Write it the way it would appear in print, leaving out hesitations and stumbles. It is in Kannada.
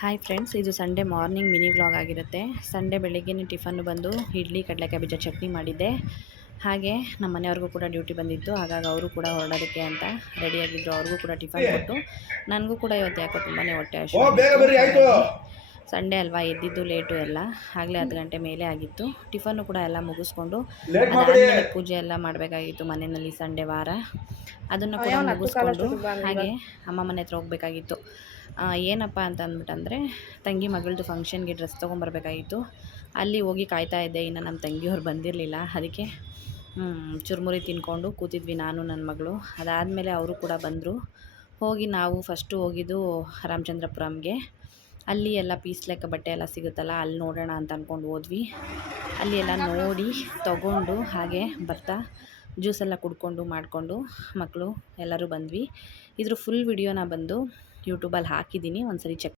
ಹಾಯ್ ಫ್ರೆಂಡ್ಸ್, ಇದು ಸಂಡೇ ಮಾರ್ನಿಂಗ್ ಮಿನಿ ವ್ಲಾಗ್ ಆಗಿರುತ್ತೆ. ಸಂಡೇ ಬೆಳಿಗ್ಗೆನೇ ಟಿಫನ್ನು ಬಂದು ಇಡ್ಲಿ ಕಡಲೆಕಾಯಿ ಬೀಜ ಚಟ್ನಿ ಮಾಡಿದ್ದೆ. ಹಾಗೆ ನಮ್ಮ ಮನೆಯವ್ರಿಗೂ ಕೂಡ ಡ್ಯೂಟಿ ಬಂದಿತ್ತು. ಹಾಗಾಗಿ ಅವರು ಕೂಡ ಹೊರಡೋದಕ್ಕೆ ಅಂತ ರೆಡಿಯಾಗಿದ್ದರು. ಅವ್ರಿಗೂ ಕೂಡ ಟಿಫನ್ ಕೊಟ್ಟು ನನಗೂ ಕೂಡ ಇವತ್ತು ಯಾಕೋ ತುಂಬಾ ಹೊಟ್ಟೆ ಹಸಿವಾಗಿತ್ತು. ಸಂಡೇ ಅಲ್ವಾ, ಎದ್ದಿದ್ದು ಲೇಟು ಎಲ್ಲ. ಆಗಲೇ 10 ಗಂಟೆ ಮೇಲೆ ಆಗಿತ್ತು. ಟಿಫನ್ನು ಕೂಡ ಎಲ್ಲ ಮುಗಿಸ್ಕೊಂಡು ಅದಾದಮೇಲೆ ಪೂಜೆ ಎಲ್ಲ ಮಾಡಬೇಕಾಗಿತ್ತು ಮನೆಯಲ್ಲಿ. ಸಂಡೇ ವಾರ ಅದನ್ನು ಕೂಡ ಮುಗಿಸ್ಕೊಂಡು ಹಾಗೆ ಅಮ್ಮ ಮನೆ ಹತ್ರ ಹೋಗಬೇಕಾಗಿತ್ತು. ಏನಪ್ಪ ಅಂತ ಅಂದ್ಬಿಟ್ಟಂದರೆ ತಂಗಿ ಮಗಳದ್ದು ಫಂಕ್ಷನ್ಗೆ ಡ್ರೆಸ್ ತೊಗೊಂಬರ್ಬೇಕಾಗಿತ್ತು. ಅಲ್ಲಿ ಹೋಗಿ ಕಾಯ್ತಾ ಇದ್ದೆ. ಇನ್ನು ನಮ್ಮ ತಂಗಿಯವ್ರು ಬಂದಿರಲಿಲ್ಲ. ಅದಕ್ಕೆ ಚುರುಮುರಿ ತಿನ್ಕೊಂಡು ಕೂತಿದ್ವಿ ನಾನು ನನ್ನ ಮಗಳು. ಅದಾದಮೇಲೆ ಅವರು ಕೂಡ ಬಂದರು. ಹೋಗಿ ನಾವು ಫಸ್ಟು ಹೋಗಿದ್ದು ರಾಮಚಂದ್ರಪುರಂಗೆ. ಅಲ್ಲಿ ಎಲ್ಲ ಪೀಸ್ ಲೆಕ್ಕ ಬಟ್ಟೆ ಎಲ್ಲ ಸಿಗುತ್ತಲ್ಲ, ಅಲ್ಲಿ ನೋಡೋಣ ಅಂತ ಅಂದ್ಕೊಂಡು ಹೋದ್ವಿ. ಅಲ್ಲಿ ಎಲ್ಲ ನೋಡಿ ತಗೊಂಡು ಹಾಗೆ ಬರ್ತಾ ಜ್ಯೂಸೆಲ್ಲ ಕುಡ್ಕೊಂಡು ಮಾಡಿಕೊಂಡು ಮಕ್ಕಳು ಎಲ್ಲರೂ ಬಂದ್ವಿ. ಇದ್ರ ಫುಲ್ ವಿಡಿಯೋನ ಬಂದು ಯೂಟ್ಯೂಬಲ್ಲಿ ಹಾಕಿದ್ದೀನಿ, ಒಂದ್ಸರಿ ಚೆಕ್